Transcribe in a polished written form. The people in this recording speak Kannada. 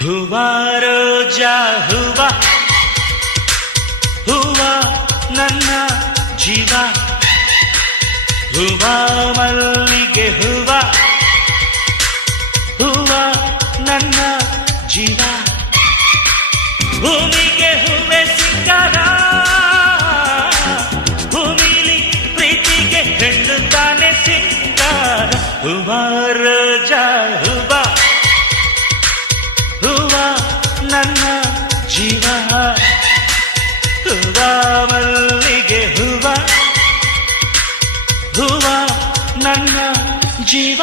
ಹೂವ ರೋಜಾ ಹೂವ ಹೂವ ನನ್ನ ಜೀವ ಹೂವ ಮಲ್ಲಿಗೆ ಹೂವ ಹೂವ ನನ್ನ ಜೀವ ಭೂಮಿಗೆ ಹೂವೆ ಸಿಕ್ಕಾರ ಭೂಮಿಲಿ ಪ್ರೀತಿಗೆ ಹೆಣ್ಣು ತಾನೆ ಸಿಂಗಾರ ಹೂವ ರೋಜಾ ಹೂವ ಹೂವ ನನ್ನ ಜೀವ ಹೂವ ಮಲ್ಲಿಗೆ ಹೂವ ಹೂವ ನನ್ನ ಜೀವ